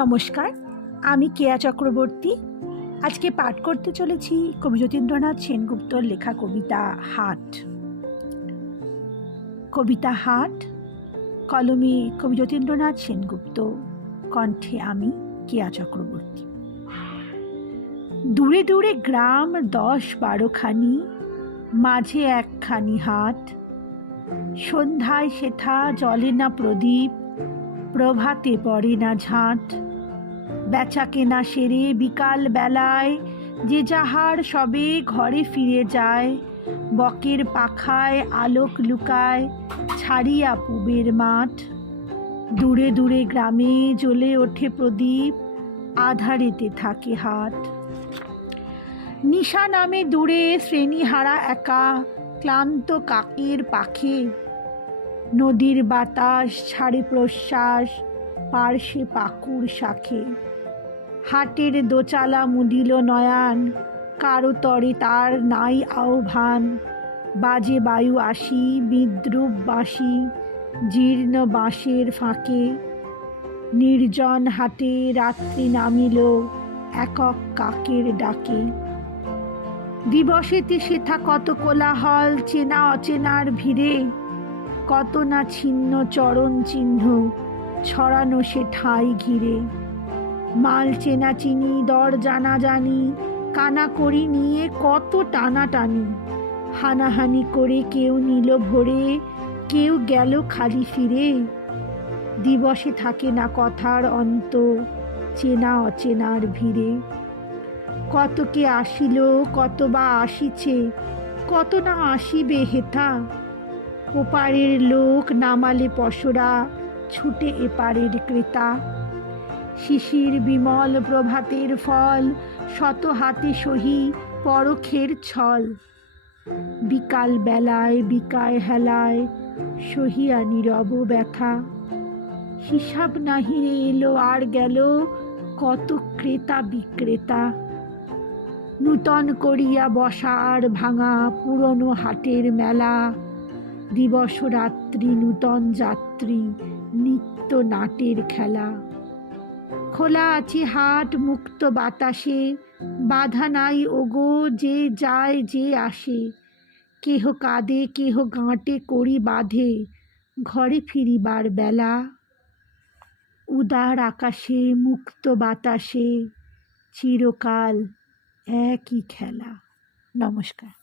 নমস্কার আমি কেয়া চক্রবর্তী আজকে পাঠ করতে চলেছি কবি যতীন্দ্রনাথ সেনগুপ্তর লেখা কবিতা হাট কবিতা হাট কলমে কবি যতীন্দ্রনাথ সেনগুপ্ত কণ্ঠে আমি কেয়া চক্রবর্তী দূরে দূরে গ্রাম দশ বারোখানি মাঝে একখানি হাট সন্ধ্যায় সেথা জলে না প্রদীপ প্রভাতে পড়ে না ঝাঁট বেচা কেনা সেরে বিকাল বেলায় যে যাহার সবে ঘরে ফিরে যায় বকের পাখায় আলোক লুকায় ছাড়িয়া পুবের মাঠ দূরে দূরে গ্রামে জ্বলে ওঠে প্রদীপ আধারেতে থাকে হাট নিশা নামে দূরে শ্রেণীহারা একা ক্লান্ত কাকের পাখে নদীর বাতাস ছাড়ে প্রশ্বাস পার্শে পাকুর শাখে হাটের দোচালা মুদিল নয়ান কারো তরে তার নাই আহ্বান বাজে বায়ু আসি বিদ্রুপ বাসি জীর্ণ বাঁশের ফাঁকে নির্জন হাটে রাত্রি নামিল একক কাকের ডাকে দিবসেতে সেথা কত কোলাহল চেনা অচেনার ভিড়ে কত না ছিন্ন চরণ চিহ্ন ছড়ানো সে ঠাই ঘিরে মাল চেনা চিনি দর জানা জানি কানা করি নিয়ে কত টানা টানি হানাহানি করে কেউ নিল ভরে কেউ গেল খালি ফিরে দিবসে থাকে না কথার অন্ত চেনা অচেনার ভিড়ে কত কে আসিল কত বা আসিছে কত না আসিবে হেথা ওপারের লোক নামালে পশরা ছুটে এপারের ক্রেতা শিশির বিমল প্রভাতের ফল শত হাতে সহি পরখের ছল বিকাল বেলায় বিকায় হেলায় সহিয়া নীরব ব্যথা হিসাব নাহিরে এলো আর গেল কত ক্রেতা বিক্রেতা নূতন করিয়া বসার ভাঙা পুরনো হাটের মেলা দিবস রাত্রি নূতন যাত্রী নিত্য নাটের খেলা খোলা আছে হাট মুক্ত বাতাসে বাধা নাই ওগো যে যায় যে আসে কেহ কাঁদে কেহ গাঁটে করি বাঁধে ঘরে ফিরিবার বেলা উদার আকাশে মুক্ত বাতাসে চিরকাল একই খেলা নমস্কার